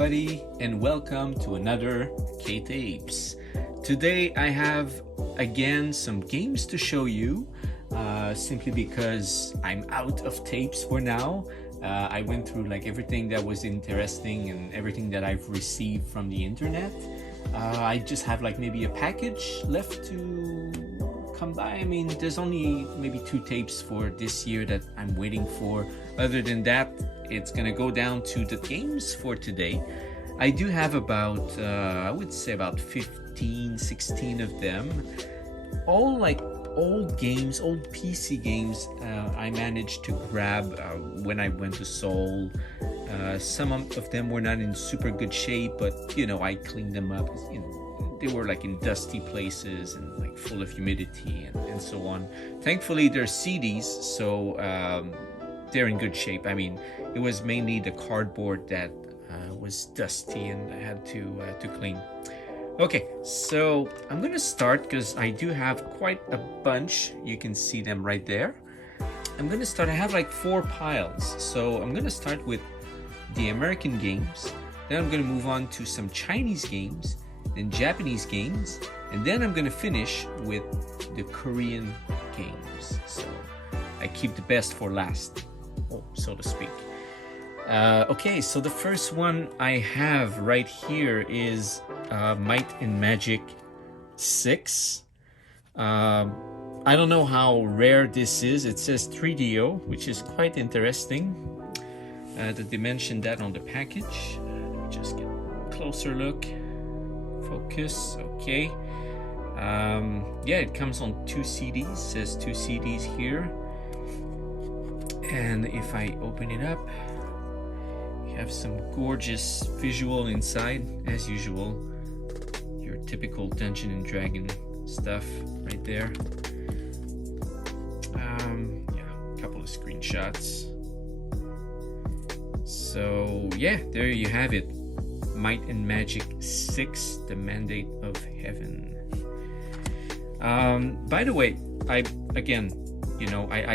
everybody, and welcome to another K-Tapes. Today I have again some games to show you, simply because I'm out of tapes for now. I went through like everything that was interesting and everything that I've received from the internet. I just have like maybe a package left to come by. I mean, there's only maybe 2 tapes for this year that I'm waiting for. Other than that, it's gonna go down to the games for today. I do have about I would say about 15, 16 of them, all like old games, old PC games. I managed to grab when I went to Seoul. Some of them were not in super good shape, but you know, I cleaned them up. You know, they were like in dusty places and like full of humidity and so on. Thankfully, they're CDs, so they're in good shape. I mean, it was mainly the cardboard that was dusty and I had to clean. Okay, so I'm gonna start because I do have quite a bunch. You can see them right there. I'm gonna start. I have like 4 piles, so I'm gonna start with the American games. Then I'm gonna move on to some Chinese games, then Japanese games, and then I'm gonna finish with the Korean games. So I keep the best for last, so to speak. Okay, so the first one I have right here is Might and Magic 6. I don't know how rare this is. It says 3DO, which is quite interesting that they mentioned that on the package. Let me just get a closer look. Focus, okay. Yeah, it comes on 2 CDs. It says 2 CDs here. And if I open it up, you have some gorgeous visual inside, as usual. Your typical Dungeon and Dragon stuff right there. Yeah, a couple of screenshots. So yeah, there you have it. Might and Magic 6, The Mandate of Heaven. By the way, I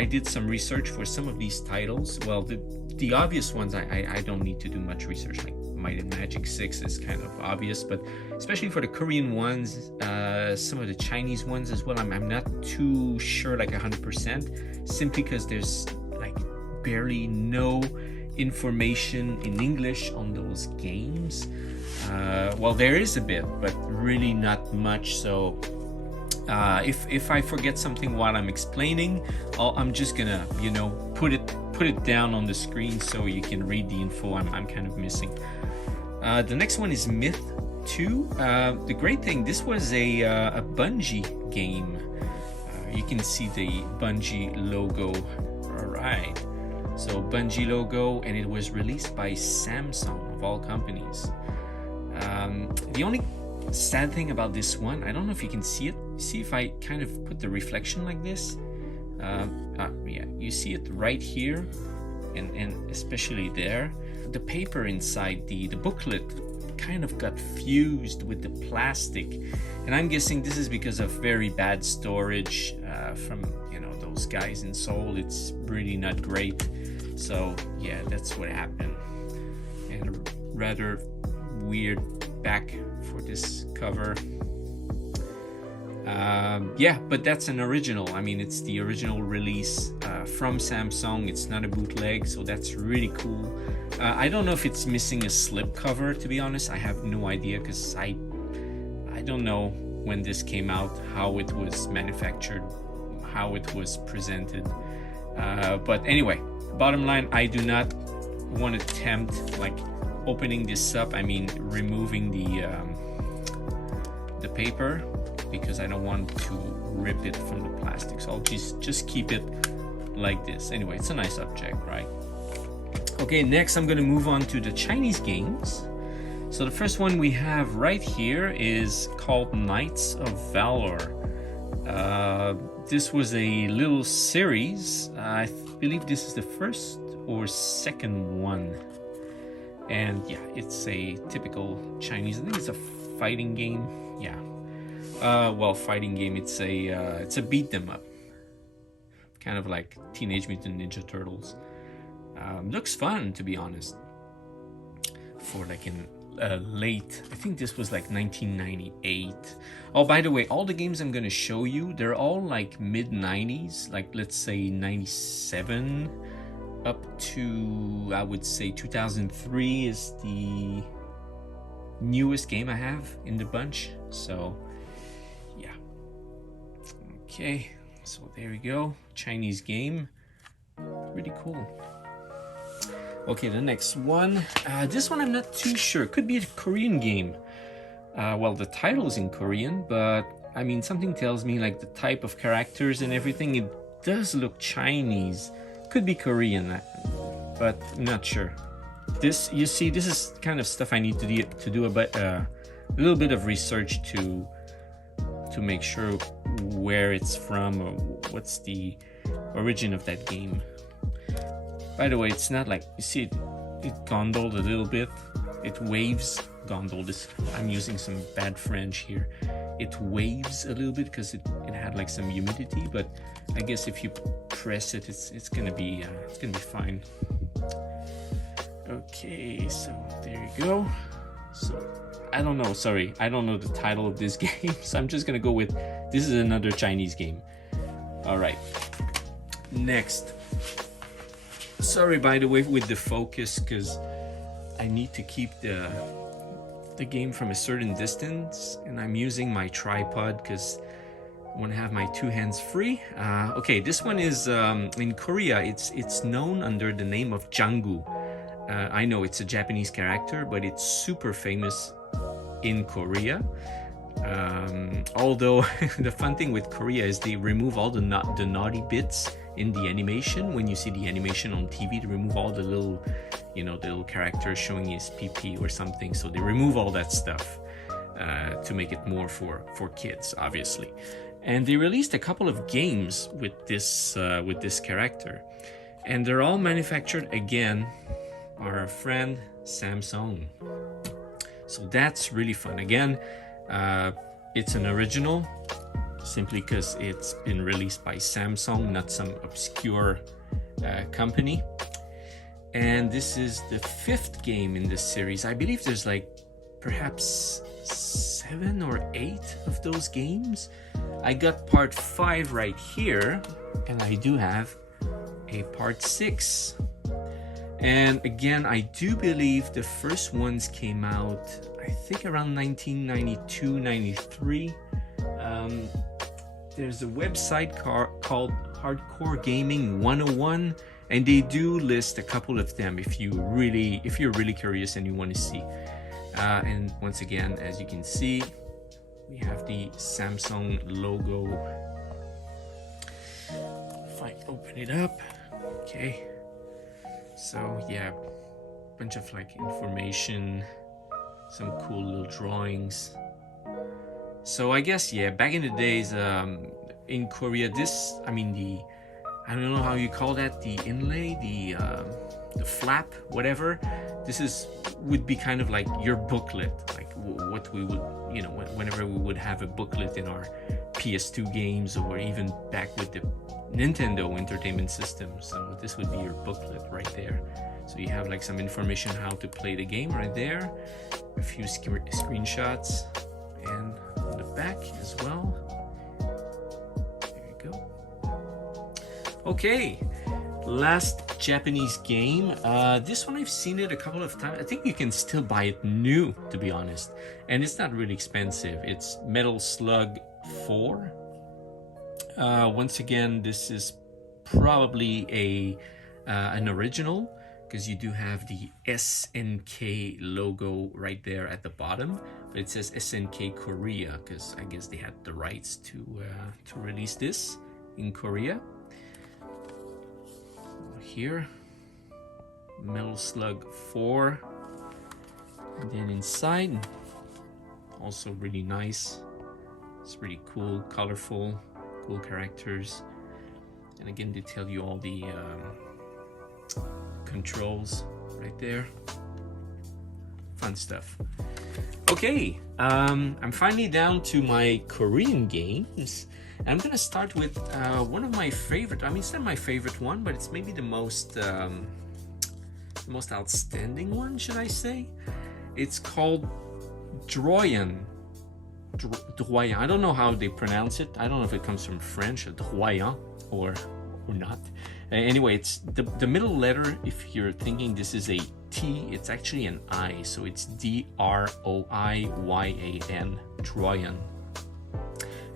did some research for some of these titles. Well, the obvious ones, I don't need to do much research. Like Might and Magic 6 is kind of obvious, but especially for the Korean ones, some of the Chinese ones as well, I'm not too sure, like 100%, simply because there's like barely no information in English on those games. Well, there is a bit, but really not much. So if I forget something while I'm explaining, I'm just gonna, you know, put it down on the screen so you can read the info I'm kind of missing. The next one is Myth 2. The great thing, this was a Bungie game. You can see the Bungie logo. All right. So Bungie logo, and it was released by Samsung of all companies. The only sad thing about this one, I don't know if you can see it. See if I kind of put the reflection like this. Yeah, you see it right here, and especially there. The paper inside the booklet kind of got fused with the plastic, and I'm guessing this is because of very bad storage from, you know, those guys in Seoul. It's really not great. So yeah, that's what happened. And a rather weird back for this cover. Yeah, but that's an original. I mean, it's the original release from Samsung. It's not a bootleg, so that's really cool. I don't know if it's missing a slip cover, to be honest. I have no idea, because I don't know when this came out, how it was manufactured, how it was presented. But anyway, bottom line, I do not want to tempt like opening this up. I mean, removing the paper, because I don't want to rip it from the plastic. So I'll just keep it like this. Anyway, it's a nice object, right? Okay, next I'm going to move on to the Chinese games. So the first one we have right here is called Knights of Valor. This was a little series. I believe this is the first or second one. And yeah, it's a typical Chinese, I think it's a fighting game. Yeah. Well, fighting game. It's a beat 'em up, kind of like Teenage Mutant Ninja Turtles. Looks fun, to be honest. for like in late, I think this was like 1998. Oh, by the way, all the games I'm gonna show you, they're all like mid 90s, like let's say 97 up to, I would say 2003 is the newest game I have in the bunch. So yeah, okay, so there we go, Chinese game, really cool. Okay, the next one, this one I'm not too sure, could be a Korean game. Well, the title is in Korean, but I mean, something tells me like the type of characters and everything, it does look Chinese. Could be Korean, but I'm not sure. This, you see, this is kind of stuff I need to do a little bit of research to make sure where it's from or what's the origin of that game. By the way, it's not like, you see, it gondoled a little bit. It waves. Gondoled is, I'm using some bad French here. It waves a little bit because it had like some humidity, but I guess if you press it, it's gonna be fine. Okay, so there you go. So I don't know, sorry, I don't know the title of this game, so I'm just gonna go with, this is another Chinese game. All right, next. Sorry, by the way, with the focus, because I need to keep the game from a certain distance, and I'm using my tripod because I want to have my two hands free. Okay, this one is in Korea. It's known under the name of Jangu. I know it's a Japanese character, but it's super famous in Korea. Although the fun thing with Korea is they remove all the naughty bits in the animation. When you see the animation on TV, they remove all the little, you know, the little character showing his PP or something. So they remove all that stuff to make it more for kids, obviously. And they released a couple of games with this character, and they're all manufactured again by our friend Samsung. So that's really fun. Again, it's an original, simply because it's been released by Samsung, not some obscure company. And this is the 5th game in this series. I believe there's like perhaps 7 or 8 of those games. I got part 5 right here, and I do have a part 6. And again, I do believe the first ones came out, I think around 1992, 93. There's a website called Hardcore Gaming 101, and they do list a couple of them if you're really curious and you want to see. And once again, as you can see, we have the Samsung logo. If I open it up, okay. So yeah, bunch of like information, some cool little drawings. So I guess, yeah, back in the days in Korea, this, I mean, I don't know how you call that, the inlay, the flap, whatever. This would be kind of like your booklet, like what we would, you know, whenever we would have a booklet in our PS2 games, or even back with the Nintendo Entertainment System. So this would be your booklet right there. So you have like some information how to play the game right there, a few screenshots, and on the back as well. There you go. Okay, last Japanese game. This one I've seen it a couple of times. I think you can still buy it new, to be honest, and it's not really expensive. It's Metal Slug 4. Once again, this is probably an original, because you do have the SNK logo right there at the bottom, but it says SNK Korea because I guess they had the rights to release this in Korea. Here, Metal Slug 4, and then inside, also really nice. It's really cool, colorful, cool characters, and again they tell you all the controls right there. Fun stuff. Okay, I'm finally down to my Korean games. I'm gonna start with one of my favorite, I mean, it's not my favorite one, but it's maybe the most the most outstanding one, should I say. It's called Troyant. Troyant. I don't know how they pronounce it. I don't know if it comes from French, Troyant, or not. Anyway, it's the middle letter. If you're thinking this is a T, it's actually an I, so it's Droiyan, Troyant.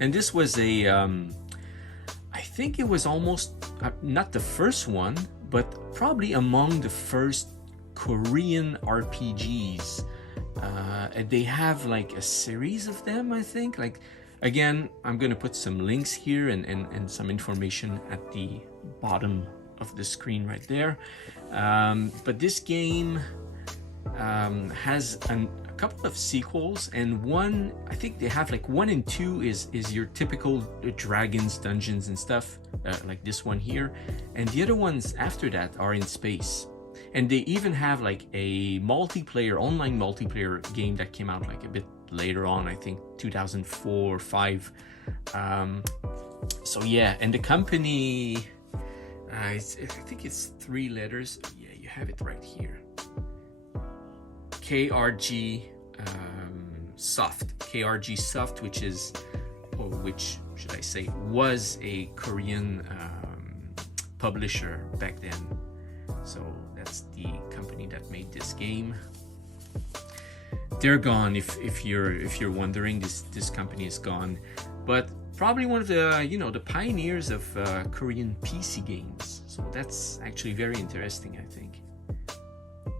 And this was a, I think it was almost not the first one, but probably among the first Korean RPGs. And they have like a series of them, I think. Like, again, I'm gonna put some links here and some information at the bottom of the screen right there. But this game has a couple of sequels, and one, I think they have like 1 and 2 is your typical dragons, dungeons and stuff, like this one here, and the other ones after that are in space. And they even have like a online multiplayer game that came out like a bit later on, I think 2004 or 5. So yeah, and the company, I think it's 3 letters. Yeah, you have it right here. KRG Soft. KRG Soft, which is, or which should I say, was a Korean publisher back then. So that's the company that made this game. They're gone. If you're wondering, this company is gone. But probably one of the the pioneers of Korean PC games. So that's actually very interesting, I think.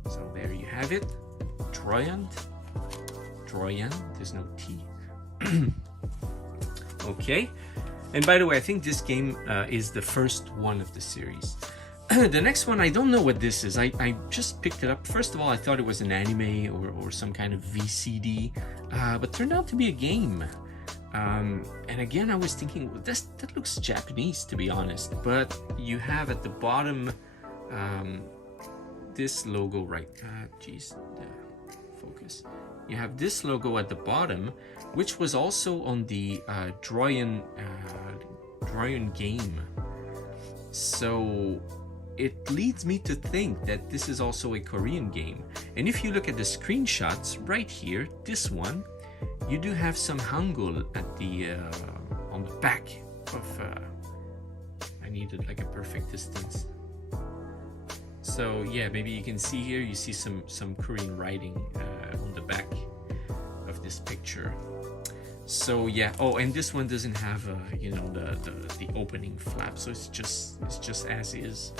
So there you have it. Troyant. There's no T. Okay. And by the way, I think this game is the first one of the series. The next one, I don't know what this is. I just picked it up. First of all, I thought it was an anime or some kind of VCD, but turned out to be a game. And again, I was thinking, well, that looks Japanese, to be honest. But you have at the bottom this logo, right? Geez, focus. You have this logo at the bottom, which was also on the Troyant game. So it leads me to think that this is also a Korean game. And if you look at the screenshots right here, this one, you do have some Hangul at the on the back of. I needed like a perfect distance. So yeah, maybe you can see here. You see some Korean writing on the back of this picture. So yeah. Oh, and this one doesn't have the opening flap, so it's just as is.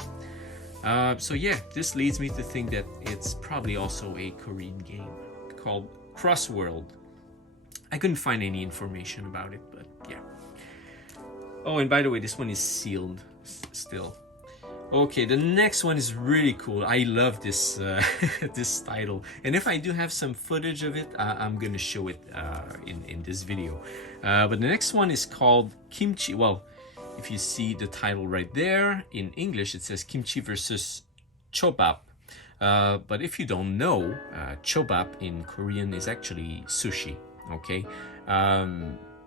So yeah, this leads me to think that it's probably also a Korean game called Crossworld. I couldn't find any information about it, but yeah. Oh, and by the way, this one is sealed still. Okay, the next one is really cool. I love this this title, and if I do have some footage of it, I'm gonna show it in this video. But the next one is called Kimchi. Well, if you see the title right there, in English it says Kimchi versus Chobap. But if you don't know, Chobap in Korean is actually sushi. Okay.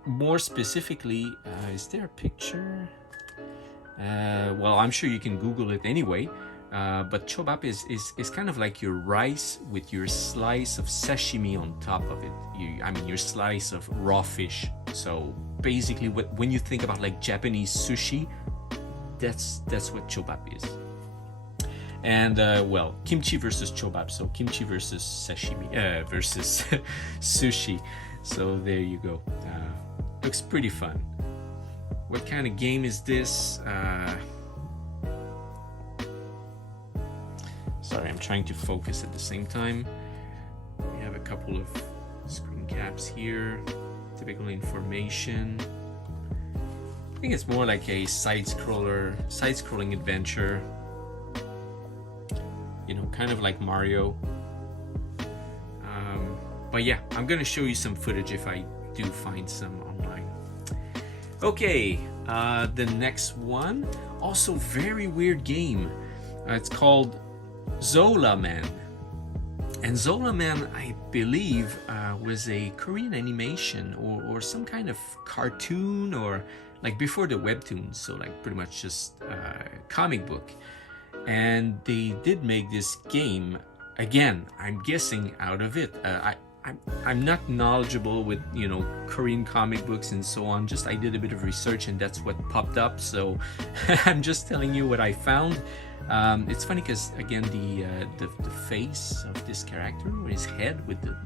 More specifically, is there a picture? Well, I'm sure you can Google it anyway. But chobap is kind of like your rice with your slice of sashimi on top of it. Your slice of raw fish. So basically, when you think about like Japanese sushi, that's what chobap is. And well, kimchi versus chobap. So kimchi versus sashimi versus sushi. So there you go. Looks pretty fun. What kind of game is this? Sorry, I'm trying to focus at the same time. We have a couple of screen caps here. Typical information. I think it's more like a side-scrolling adventure. You know, kind of like Mario. But yeah, I'm gonna show you some footage if I do find some online. Okay, the next one, also very weird game. It's called Zola Man. And Zola Man, I believe, was a Korean animation or some kind of cartoon, or like before the webtoons, so like pretty much just comic book. and they did make this game. Again, I'm guessing out of it. I'm not knowledgeable with, you know, Korean comic books and so on. Just I did a bit of research and that's what popped up. So I'm just telling you what I found. It's funny because again the face of this character, or his head with the,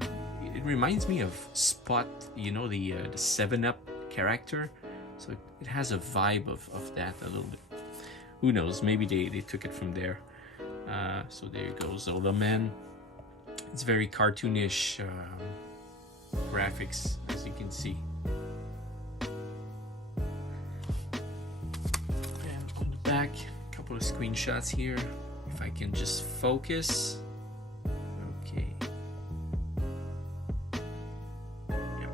it reminds me of Spot, you know, the 7-Up character. So it has a vibe of that a little bit. Who knows? Maybe they took it from there. So there you go, Zola Man. It's very cartoonish graphics, as you can see. And on the back, a couple of screenshots here. If I can just focus. Okay. Yep.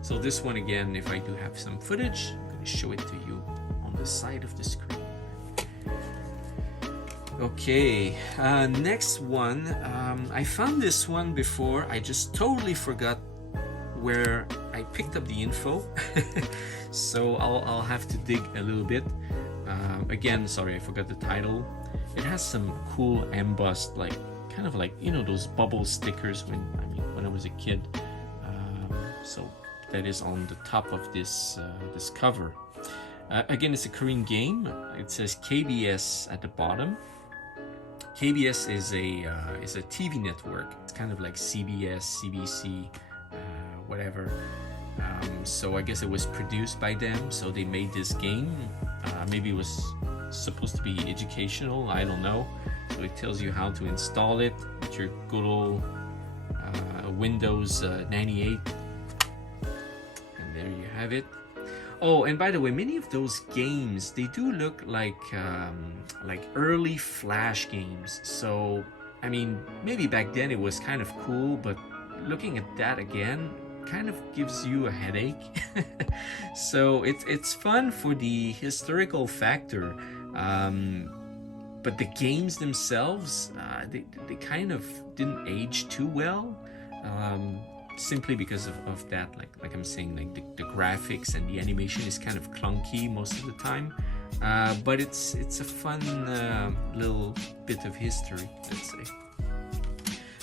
So this one again, if I do have some footage, I'm going to show it to you on the side of the screen. Okay, next one. I found this one before. I just totally forgot where I picked up the info. So I'll have to dig a little bit. Again, sorry, I forgot the title. It has some cool embossed, like kind of like, you know, those bubble stickers when I was a kid. So that is on the top of this this cover. Again, it's a Korean game. It says KBS at the bottom. KBS is a TV network. It's kind of like CBS, CBC, whatever. So I guess it was produced by them. So they made this game. Maybe it was supposed to be educational. I don't know. So it tells you how to install it with your good old Windows 98. And there you have it. Oh, and by the way, many of those games, they do look like early Flash games. So, I mean, maybe back then it was kind of cool, but looking at that again kind of gives you a headache. So it's fun for the historical factor, but the games themselves, they kind of didn't age too well. Simply because of that, like I'm saying, like the graphics and the animation is kind of clunky most of the time, but it's a fun little bit of history, let's say.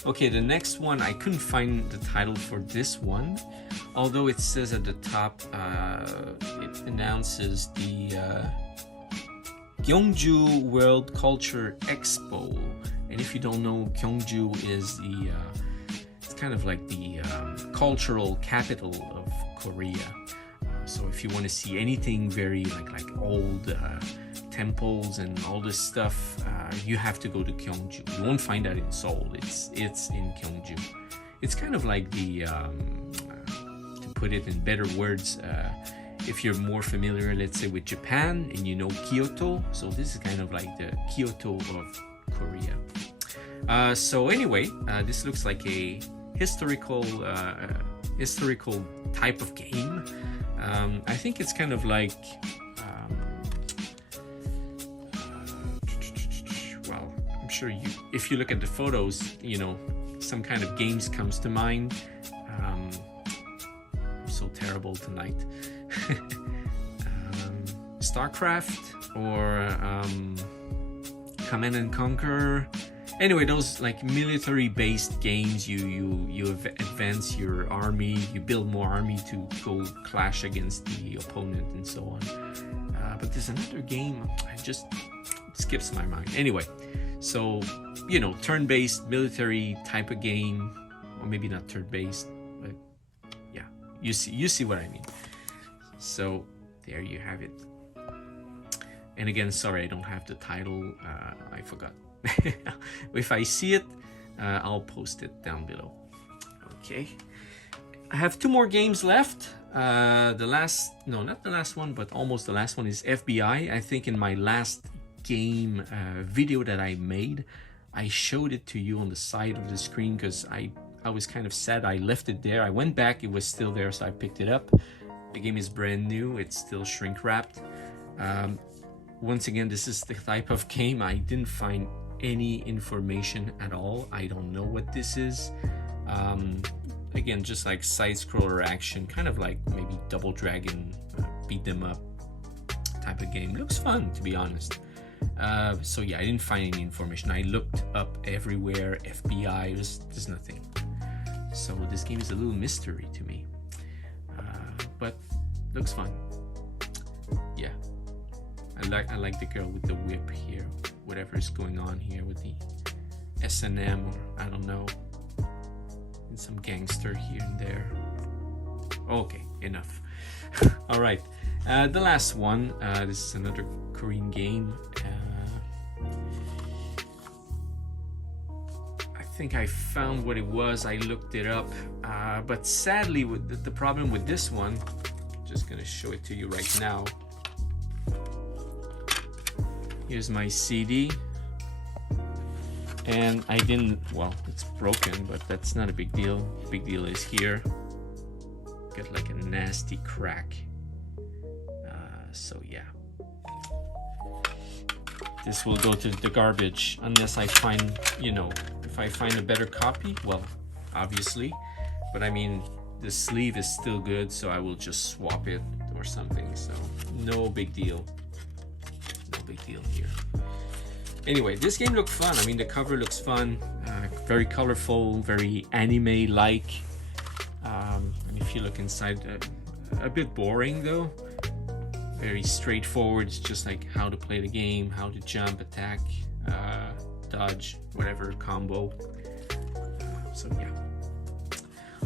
Okay, the next one, I couldn't find the title for this one, although it says at the top, it announces the Gyeongju World Culture Expo. And if you don't know, Gyeongju is the kind of like the cultural capital of Korea. So if you want to see anything very like old temples and all this stuff, you have to go to Gyeongju. You won't find that in Seoul. It's in Gyeongju. It's kind of like the to put it in better words, if you're more familiar, let's say, with Japan and you know Kyoto, so this is kind of like the Kyoto of Korea. So anyway, this looks like a historical type of game. I think it's kind of like well, I'm sure if you look at the photos, you know, some kind of games comes to mind. I'm so terrible tonight. StarCraft or Command and Conquer. Anyway, those like military-based games, you advance your army, you build more army to go clash against the opponent and so on. But there's another game, it skips my mind. Anyway, so, you know, turn-based military type of game, or maybe not turn-based, but yeah, you see what I mean. So there you have it. And again, sorry, I don't have the title, I forgot. If I see it, I'll post it down below. Okay, I have 2 more games left. Not the last one, but almost the last one is FBI. I think in my last game video that I made, I showed it to you on the side of the screen because I was kind of sad I left it there. I went back, it was still there, so I picked it up. The game is brand new, it's still shrink wrapped. Once again, this is the type of game I didn't find any information at all. I don't know what this is. Again, just like side-scroller action, kind of like maybe Double Dragon, beat them up type of game. Looks fun, to be honest. So yeah, I didn't find any information. I looked up everywhere, FBI, there's nothing. So this game is a little mystery to me, but looks fun. Yeah, I like the girl with the whip here. Whatever is going on here with the S&M, or I don't know, and some gangster here and there. Okay, enough. All right, the last one. This is another Korean game. I think I found what it was. I looked it up, but sadly, with the problem with this one, just gonna show it to you right now. Here's my CD, and I didn't. Well, it's broken, but that's not a big deal. Big deal is here. Got like a nasty crack. So yeah, this will go to the garbage unless I find, you know, if I find a better copy. Well, obviously, but I mean, the sleeve is still good, so I will just swap it or something. So no big deal. No big deal here. Anyway, this game looked fun. I mean, the cover looks fun, very colorful, very anime-like. And if you look inside, a bit boring though. Very straightforward. It's just like how to play the game, how to jump, attack, dodge, whatever combo. So yeah.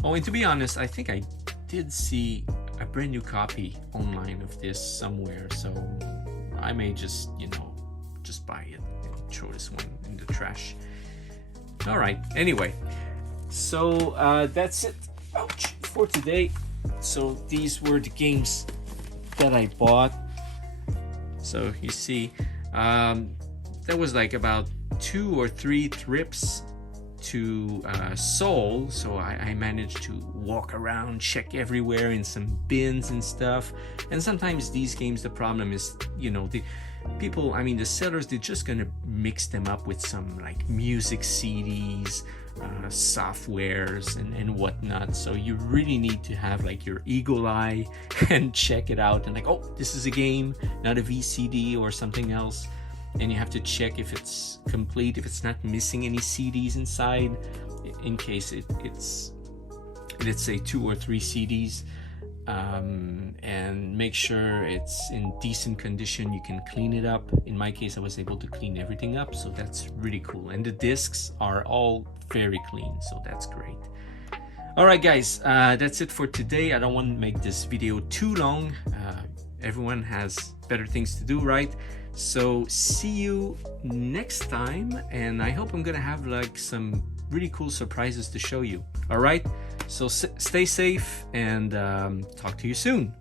Oh, and to be honest, I think I did see a brand new copy online of this somewhere. So I may just, you know, just buy it and throw this one in the trash. All right. Anyway, so that's it. Ouch, for today. So these were the games that I bought. So you see, there was like about 2 or 3 trips to Seoul, so I managed to walk around, check everywhere in some bins and stuff. And sometimes these games, the problem is, you know, the people, I mean the sellers, they're just gonna mix them up with some like music CDs, softwares and whatnot. So you really need to have like your eagle eye and check it out and like, oh, this is a game, not a VCD or something else. And you have to check if it's complete, if it's not missing any CDs inside, in case it's, let's say 2 or 3 CDs, and make sure it's in decent condition. You can clean it up. In my case, I was able to clean everything up, so that's really cool. And the discs are all very clean, so that's great. All right, guys, that's it for today. I don't want to make this video too long. Everyone has better things to do, right? So see you next time, and I hope I'm gonna have like some really cool surprises to show you. All right, so stay safe and talk to you soon.